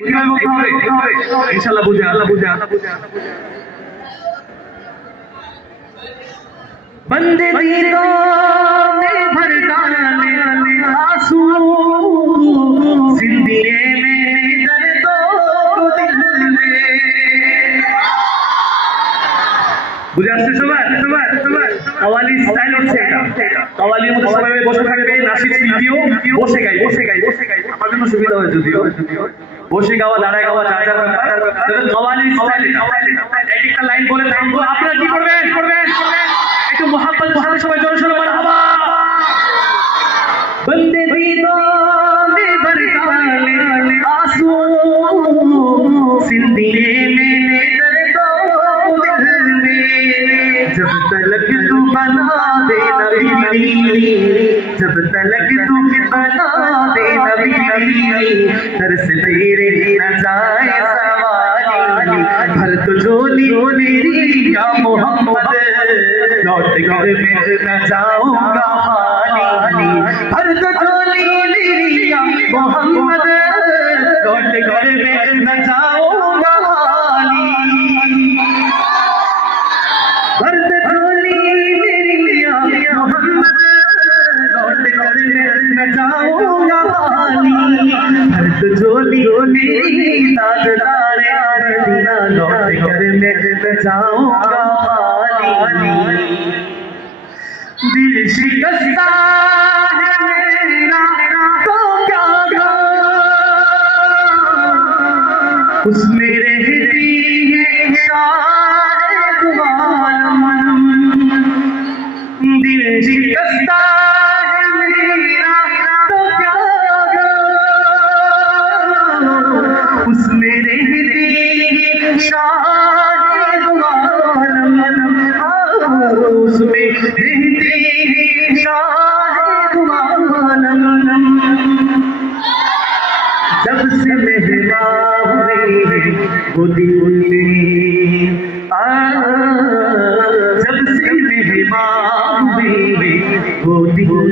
इंशाल्लाह बुझे अल्लाह बुझे बंदे दीदों में भर डाले आंसू जिंदगी में दर्दों दिल में বুঝে আসছে সবার কাওয়ালি স্টাইল হচ্ছে এটা কাওয়ালির মধ্যে সবাই বসে থাকবে নাসির শিল্পীও বসে গাই আমার জন্য সুবিধা হয় যদিও বসে গাওয়া দাঁড়ায় গাওয়া যা যা ব্যাপার কাওয়ালি স্টাইল এটা একটা লাইন বলে থাকবো আপনারা কি করবেন একটু মোহাম্মদ ভাবে সবাই জোরে সোরে মারহাবা बंदे दीदों में भर डाले आंसू जिंदगी में दर्दों दिल में जब तलक तू बना दे नबी जब तलक तू बना दे नबी तरस तेरे न जाए सवारी भर तो झोली मेरी या मोहम्मद लौट कर मैं न जाऊंगा खाली भर तो झोली मेरी या मोहम्मद लौट कर मैं न जाऊंगा खाली भर तो झोली मेरी या मोहम्मद लौट कर मैं न जाऊंगा खाली भर तो झोली मेरी ताजदार मदीना लौट कर मैं न जाऊंगा खाली दिल शिकस्ता है मेरा तो क्या उसमें रहती है शायद आलम दिल शिकस्ता है मेरा तो क्या उसमें रहती है शायद आलम उसमें रहती है शायद आलम जब से मेहमान हुए वो दिल में जब से मेहमान हुए वो दिल